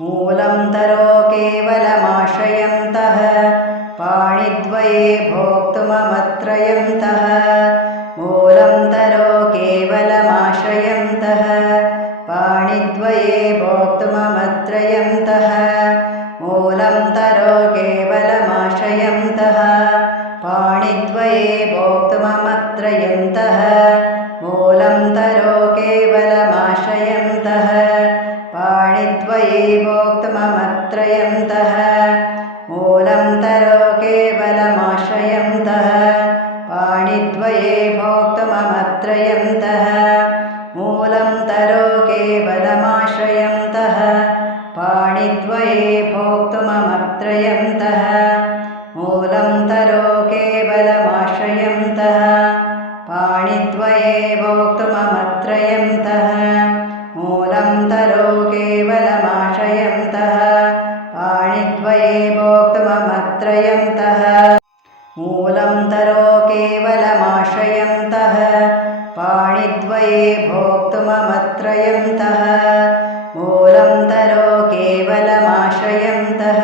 मूलं तरो केवलमाश्रयन्तः पाणिद्वये भोक्तुममत्रयन्तः मूलं तरो केवलमाश्रयन्तः पाणिद्वये भोक्तुममत्रयन्तः मूलं तरो केवलमाश्रयन्तः पाणिद्वये भोक्तुममत्रयन्तः मूलं तरो केवलमाश्रयन्तः पाणिद्वये भोक्तुममत्रयन्तः मूलं तरो केवलमाश्रयन्तः पाणिद्वये भोक्तुममत्रयन्तः मूलं तरो केवलमाश्रयन्तः पाणिद्वये भोक्तुममत्रयन्तः मूलं तरो केवलमाश्रयन्तः पाणिद्वये भोक्तुममत्रयन्तः मूलं तरो केवलमाश्रयन्तः पाणिद्वये भोक्तुममत्रयन्तः मूलं तरो केवलमाश्रयन्तः पाणिद्वये भोक्तुममत्रयन्तः मूलं तरो केवलमाश्रयन्तः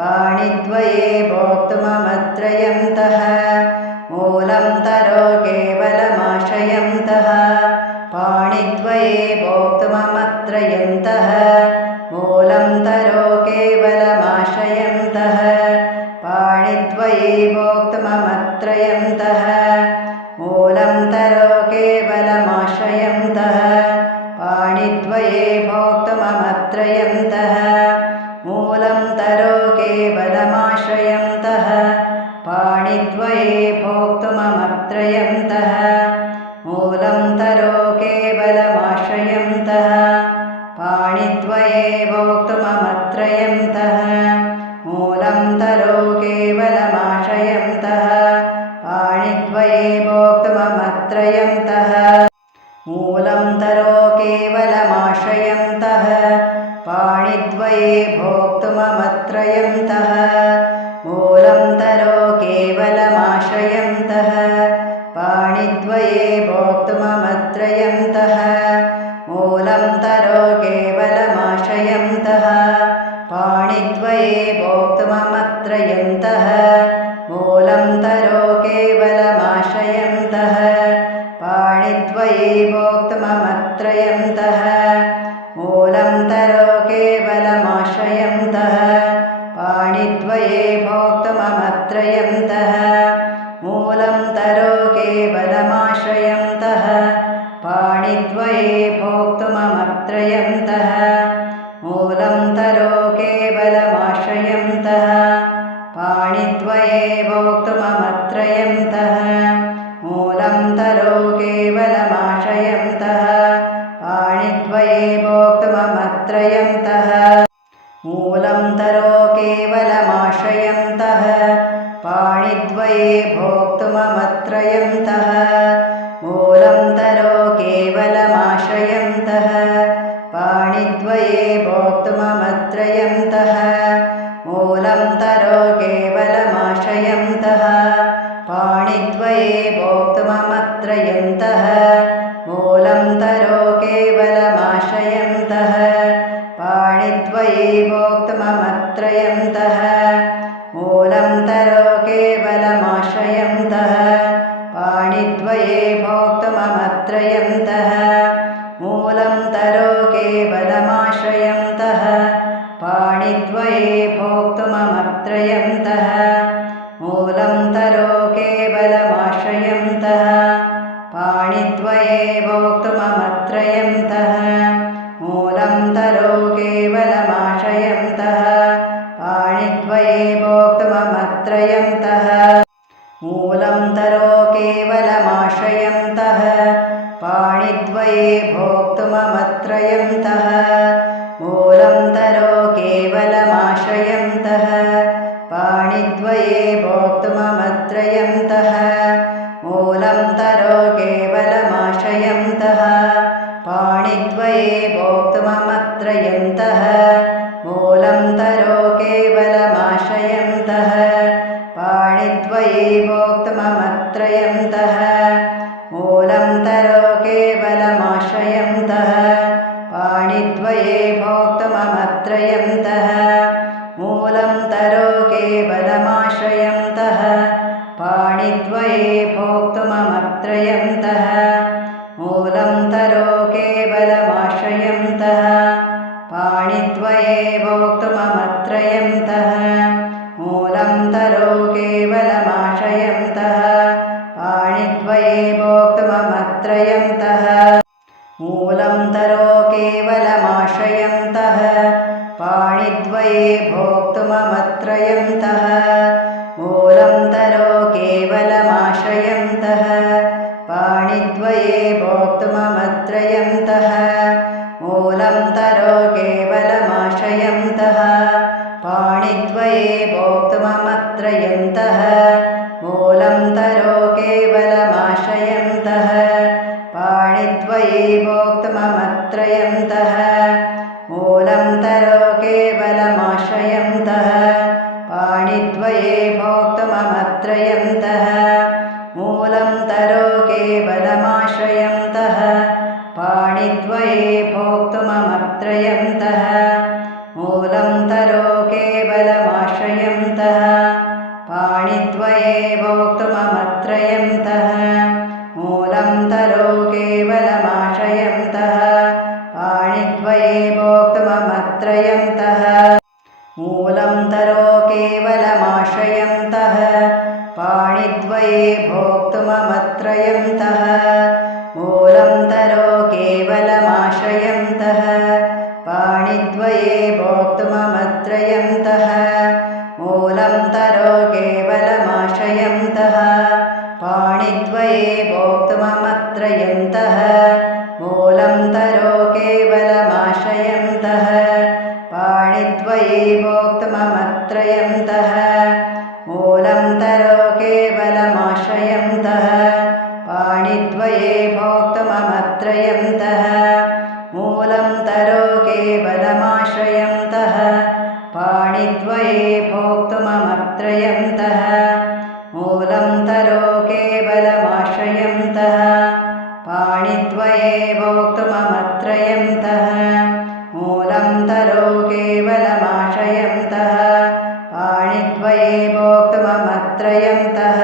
पाणिद्वये भोक्तुममत्रयन्तः मूलं तरो केवलमाश्रयन्तः पाणिद्वये भोक्तुममत्रयन्तः मूलं तरो केवलमाश्रयन्तः पाणिद्वये भोक्तुममत्रयन्तः मूलं तरो केवलमाश्रयन्तः पाणिद्वये भोक्तुममत्रयन्तः मूलं तरो केवलमाश्रयन्तः पाणिद्वये भोक्तुममत्रयन्तः मूलं तरो केवलमाश्रयन्तः पाणिद्वये भोक्तुममत्रयन्तः मूलं तरो केवलमाश्रयन्तः पाणिद्वये भोक्तुममत्रयन्तः मूलं तरो केवलमाश्रयन्तः पाणिद्वये भोक्तुममत्रयन्तः मूलं तरो केवलमाश्रयन्तः पाणिद्वये भोक्तुममत्रयन्तः मूलं तरो केवलमाश्रयन्तः पाणिद्वये भोक्तुममत्रयन्तः मूलं तरो केवलमाश्रयन्तः पाणिद्वये भोक्तुममत्रयन्तः मूलं तरो केवलमाश्रयन्तः पाणिद्वये भोक्तुममत्रयन्तः मूलं तरो केवलमाश्रयन्तः पाणिद्वये भोक्तुममत्रयन्तः मूलं तरो केवलमाश्रयन्तः पाणिद्वये भोक्तुममत्रयन्तः मूलं तरो केवलमाश्रयन्तः पाणिद्वये भोक्तुममत्रयन्तः मूलं तरो केवलमाश्रयन्तः पाणिद्वये भोक्तुममत्रयन्तः मूलं तरो केवलमाश्रयन्तः पाणिद्वये भोक्तुममत्रयन्तः मूलं तरो केवलमाश्रयन्तः पाणिद्वये भोक्तुममत्रयन्तः मूलं तरो केवलमाश्रयन्तः पाणिद्वये भोक्तुममत्रयन्तः मूलं तरो केवलमाश्रयन्तः पाणिद्वये भोक्तुममत्रयन्तः मूलं तरो केवलमाश्रयन्तः पाणिद्वये भोक्तुममत्रयन्तः मूलं तरो केवलमाश्रयन्तः पाणिद्वये भोक्तुममत्रयन्तः मूलं तरो केवलमाश्रयन्तः पाणिद्वये भोक्तुममत्रयन्तः मूलं तरो केवलमाश्रयन्तः पाणिद्वये भोक्तुममत्रयन्तः मूलं तरो केवलमाश्रयन्तः पाणिद्वये भोक्तुममत्रयन्तः मूलं तरो केवलमाश्रयन्तः पाणिद्वये भोक्तुममत्रयन्तः मूलं तरो केवलमाश्रयन्तः पाणिद्वये भोक्तुममत्रयन्तः मूलं तरो केवलमाश्रयन्तः पाणिद्वये भोक्तुममत्रयन्तः मूलं तरो केवलमाश्रयन्तः पाणिद्वये भोक्तुममत्रयन्तः मूलं तरो केवलमाश्रयन्तः पाणिद्वये भोक्तुममत्रयन्तः मूलं तरो केवलमाश्रयन्तः पाणिद्वये भोक्तुममत्रयन्तः मूलं तरो केवलमाश्रयन्तः पाणिद्वये भोक्तुममत्रयन्तः मूलं तरो केवलमाश्रयन्तः पाणिद्वये भोक्तुममत्रयन्तः मूलं तरो केवलमाश्रयन्तः पाणिद्वये भोक्तुममत्रयन्तः मूलं तरो केवलमाश्रयन्तः पाणिद्वये भोक्तुममत्रयन्तः मूलं तरो केवलमाश्रयन्तः पाणिद्वये भोक्तुममत्रयन्तः मूलं तरो केवलमाश्रयन्तः पाणिद्वये भोक्तुममत्रयन्तः मूलं तरो केवलमाश्रयन्तः पाणिद्वये भोक्तुममत्रयन्तः मूलं तरो केवलमाश्रयन्तः पाणिद्वये भोक्तुममत्रयन्तः मूलं तरो केवलमाश्रयन्तः पाणिद्वये भोक्तुममत्रयन्तः मूलं तरो केवलमाश्रयन्तः पाणिद्वये भोक्तुममत्रयन्तः मूलं तरो केवलमाश्रयन्तः पाणिद्वये भोक्तुममत्रयन्तः मूलं तरो केवलमाश्रयन्तः पाणिद्वये भोक्तुममत्रयन्तः मूलं तरो केवलमाश्रयन्तः पाणिद्वये भोक्तुममत्रयन्तः मूलं तरो केवलमाश्रयन्तः पाणिद्वये भोक्तुममत्रयन्तः मूलं तरो केवलमाश्रयन्तः पाणिद्वये भोक्तुममत्रयन्तः मूलं तरो केवलमाश्रयन्तः पाणिद्वये भोक्तुममत्रयन्तः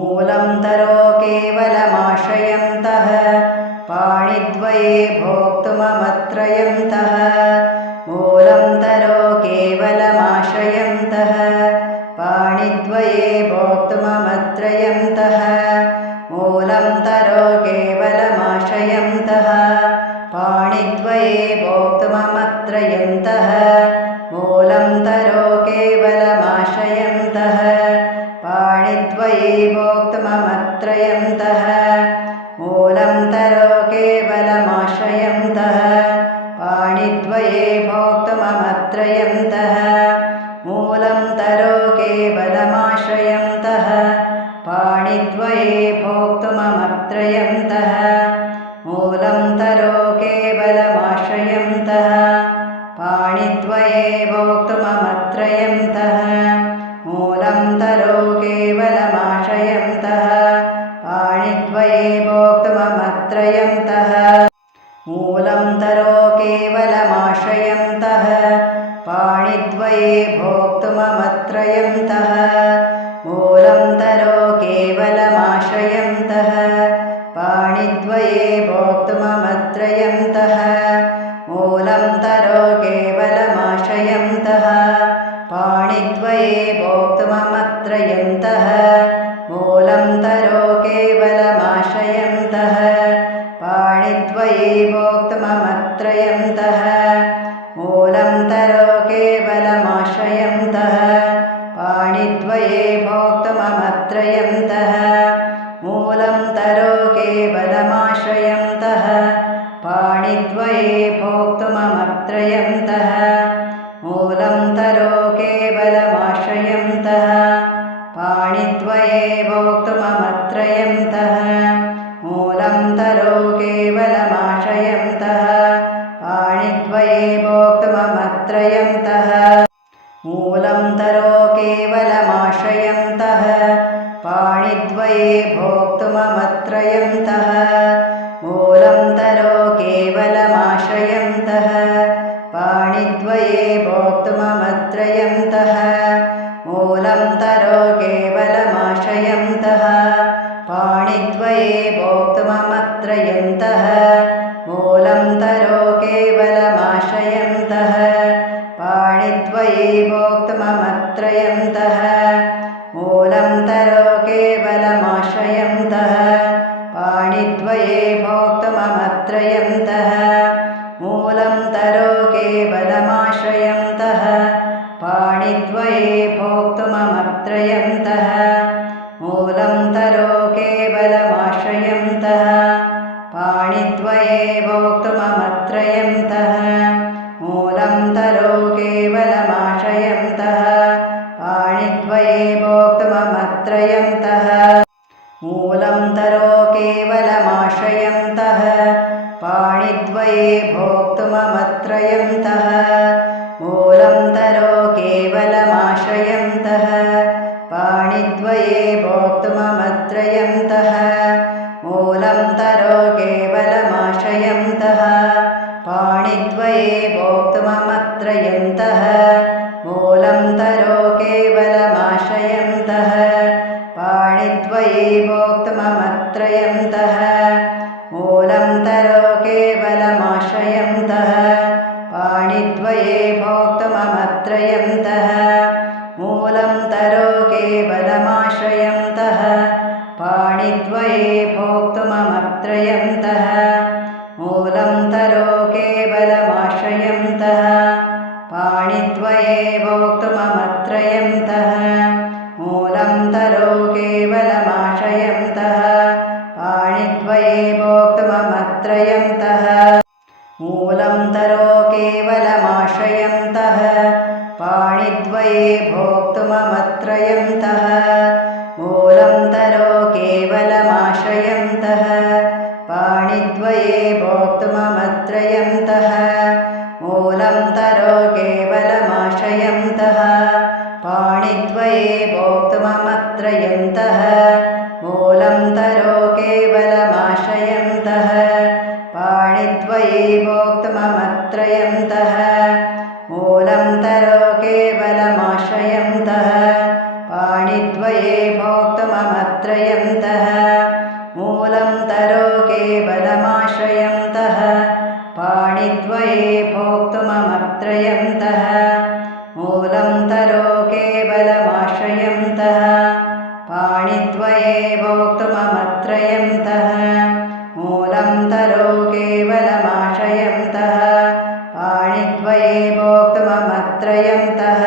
मूलं तरो केवलमाश्रयन्तः पाणिद्वये भोक्तुममत्रयन्तः मूलं तरो केवलमाश्रयन्तः पाणिद्वये भोक्तुममत्रयन्तः मूलं तरो केवलमाश्रयन्तः पाणिद्वये भोक्तुममत्रयन्तः मूलं तरो केवलमाश्रयन्तः पाणिद्वये भोक्तुममत्रयन्तः मूलं तरो केवलमाश्रयन्तः पाणिद्वये भोक्तुममत्रयन्तः मूलं तरो केवलमाश्रयन्तः पाणिद्वये भोक्तुममत्रयन्तः मूलं तरो केवलमाश्रयन्तः पाणिद्वये भोक्तुममत्रयन्तः मूलं तरो केवलमाश्रयन्तः पाणिद्वये भोक्तुममत्रयन्तः मूलं तरो केवलमाश्रयन्तः पाणिद्वये भोक्तुममत्रयन्तः मूलं तरो केवलमाश्रयन्तः पाणिद्वये भोक्तुममत्रयन्तः मूलं तरो केवलमाश्रयन्तः पाणिद्वये भोक्तुममत्रयन्तः मूलं तरो केवलमाश्रयन्तः पाणिद्वये भोक्तुममत्रयन्तः मूलं तरो केवलमाश्रयन्तः पाणिद्वये भोक्तुममत्रयन्तः मूलं तरो केवलमाश्रयन्तः पाणिद्वये भोक्तुममत्रयन्तः मूलं तरो केवलमाश्रयन्तः पाणिद्वये भोक्तुममत्रयन्तः मूलं तरो केवलमाश्रयन्तः पाणिद्वये भोक्तुममत्रयन्तः मूलं तरो केवलमाश्रयन्तः पाणिद्वये भोक्तुममत्रयन्तः मूलं तरो केवलमाश्रयन्तः पाणिद्वये भोक्तुममत्रयन्तः मूलं तरो केवलमाश्रयन्तः पाणिद्वये भोक्तुममत्रयन्तः मूलं तरो केवलमाश्रयन्तः पाणिद्वये भोक्तुममत्रयन्तः मूलं तरो केवलमाश्रयन्तः पाणिद्वये भोक्तुममत्रयन्तः मूलं तरो केवलमाश्रयन्तः पाणिद्वये भोक्तुममत्रयन्तः मूलं तरो केवलमाश्रयन्तः पाणिद्वये भोक्तुममत्रयन्तः मूलं तरो केवलमाश्रयन्तः पाणिद्वये भोक्तुममत्रयन्तः मूलं तरो केवलमाश्रयन्तः पाणिद्वये भोक्तुममत्रयन्तः मूलं तरो केवलमाश्रयन्तः पाणिद्वये भोक्तुममत्रयन्तः मूलं तरो केवलमाश्रयन्तः पाणिद्वये भोक्तुममत्रयन्तः मूलं तरो केवलमाश्रयन्तः पाणिद्वये भोक्तुममत्रयन्तः मूलं तरो केवलमाश्रयन्तः पाणिद्वये भोक्तुममत्रयन्तः मूलं तरो केवलमाश्रयन्तः पाणिद्वये भोक्तुममत्रयन्तः मूलं तरो केवलमाश्रयन्तः पाणिद्वये भोक्तुममत्रयन्तः मूलं तरो केवलमाश्रयन्तः पाणिद्वये भोक्तुममत्रयन्तः मूलं तरो केवलमाश्रयन्तः पाणिद्वये भोक्तुममत्रयन्तः मूलं तरो केवलमाश्रयन्तः पाणिद्वये भोक्तुममत्रयन्तः मूलं तरो केवलमाश्रयन्तः पाणिद्वये भोक्तुममत्रयन्तः मूलं तरो केवलमाश्रयन्तः पाणिद्वये भोक्तुममत्रयन्तः मूलं तरो केवलमाश्रयन्तः पाणिद्वये भोक्तुममत्रयन्तः मूलं तरो केवलमाश्रयन्तः पाणिद्वये भोक्तुममत्रयन्तः मूलं तरो केवलमाश्रयन्तः पाणिद्वये भोक्तुममत्रयन्तः मूलं तरो केवलमाश्रयन्तः पाणिद्वये भोक्तुममत्रयन्तः।